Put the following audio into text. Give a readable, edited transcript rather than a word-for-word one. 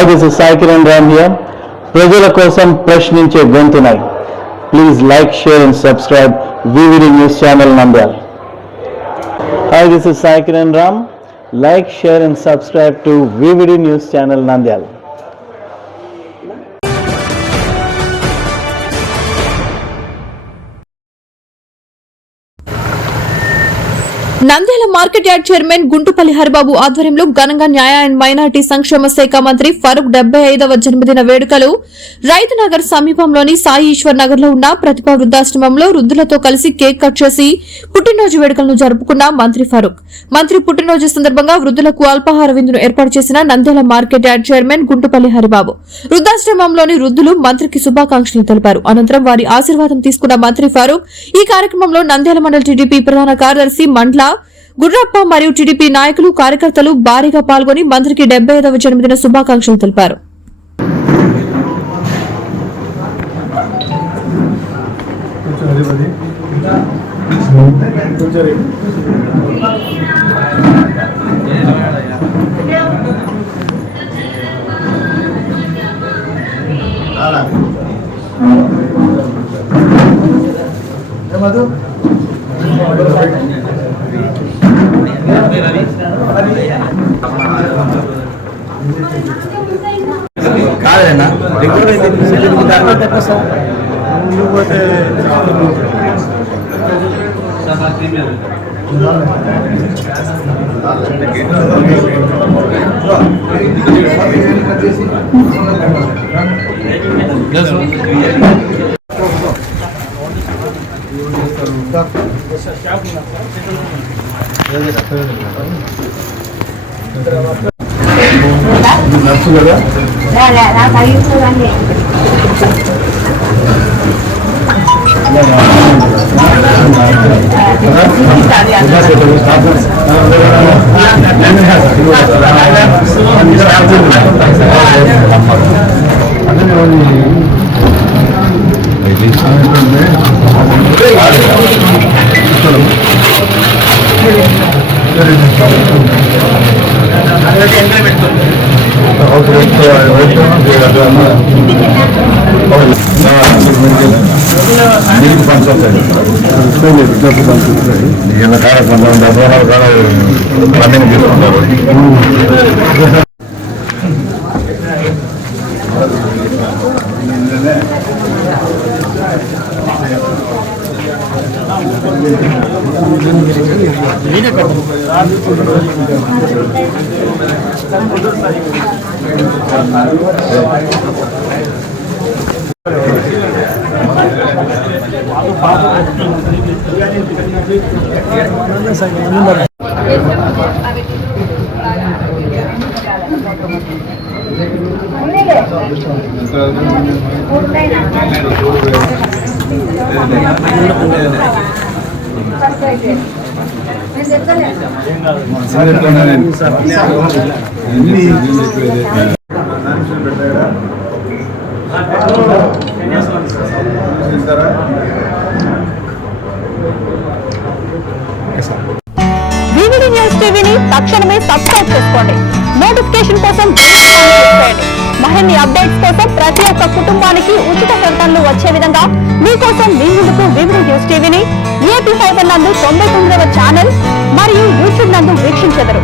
Hi, this is Sai Kiran Ram here. ప్రజల కోసం ప్రశ్నించే గొంతునై. Please like, share and subscribe VVD News Channel Nandyal. Hi, this is Sai Kiran Ram. Like, share and subscribe to VVD News Channel Nandyal. Nandyal market yard chairman Guntupalli Haribabu ఆధ్వర్యంలో ఘనంగా న్యాయ and minority సంక్షేమ శాఖ మంత్రి ఫరూక్ 75వ జన్మదిన వేడుకలు రైతునగర్ సమీపంలోని సాయి ఈశ్వర్ నగర్ లో ఉన్న ప్రతిభా వృద్ధాశ్రమంలో వృద్ధులతో కలిసి కేక్ కట్ చేసి పుట్టినరోజు వేడుకలను జరుపుకున్న మంత్రి ఫరూక్. మంత్రి పుట్టినరోజు సందర్భంగా వృద్ధులకు అల్పాహార విందును ఏర్పాటు చేసిన Nandyal market yard chairman Guntupalli Haribabu వృద్ధాశ్రమంలోని వృద్ధులు మంత్రికి శుభాకాంక్షలు తెలిపారు. అనంతరం వారి ఆశీర్వాదం తీసుకున్న మంత్రి ఫరూక్ ఈ కార్యక్రమంలో నంద్యాల మండల టీడీపీ ప్రధాన కార్యదర్శి మండ్ల గుర్రప్ప మరియు టీడీపీ నాయకులు కార్యకర్తలు భారీగా పాల్గొని మంత్రికి 75వ జన్మదిన శుభాకాంక్షలు తెలిపారు. కాదేనా రెగ్యులర్ అయితే నర్సు కదా రన్నింగ్ తీసుకుంటారు. VVD న్యూస్ టీవీని తక్షణమే సబ్స్క్రైబ్ చేసుకోండి. నోటిఫికేషన్ కోసం మరిన్ని అప్డేట్స్ కోసం ప్రతి ఒక్క కుటుంబానికి ఉచిత ప్రకటనలు వచ్చే విధంగా మీకోసం మీ ముందుకు VVD న్యూస్ టీవీని AP5 నందు 99వ ఛానల్ మరియు యూట్యూబ్ నందు వీక్షించెదరు.